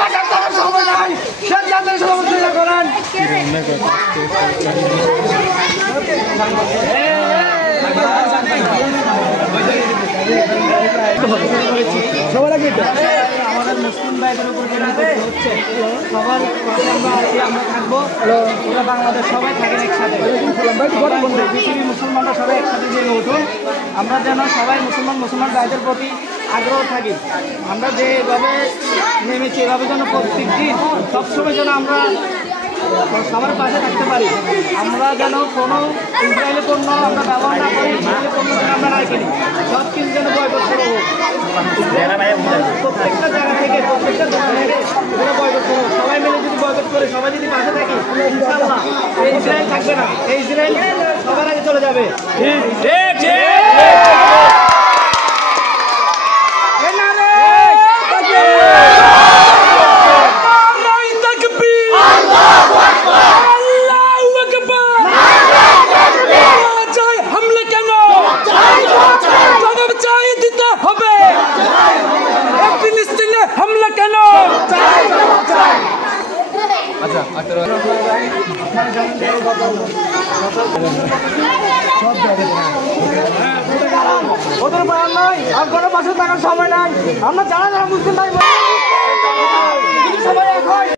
ভাষা করার সময় নাই সিদ্ধান্তের সমালোচনা করেন আমাদের মুসলিম ভাইদের উপর হচ্ছে সবার আমরা থাকবো পুরো বাংলাদেশ সবাই থাকেন একসাথে পৃথিবীর মুসলমানরা সবাই একসাথে জেগে উঠুন আমরা যেন সবাই মুসলমান ভাইদের প্রতি আগ্রহ থাকি আমরা যেভাবে নেমেছি এভাবে যেন প্রত্যেক দিন সবসময় যেন আমরা সবার পাশে থাকতে পারি আমরা যেন কোনো ইসরায়েলি পণ্য আমরা ব্যবহার না করি ইসরায়েলি পণ্য যেন আমরা না কিনি সব কিছু যেন বয়কট করবো প্রত্যেকটা জায়গা থেকে প্রত্যেকটা জায়গা থেকে বয়কট করবো সবাই মিলে যদি বয়কট করে সবাই যদি পাশে থাকি ইনশাআল্লাহ এই ইসরায়েল থাকবে না এই ইসরায়েল সবার আগে চলে যাবে ওদের বাড়ান নাই আর কোনো পাশে থাকার সময় নাই আমরা যারা মুসলিম ভাই সবাই এক হয়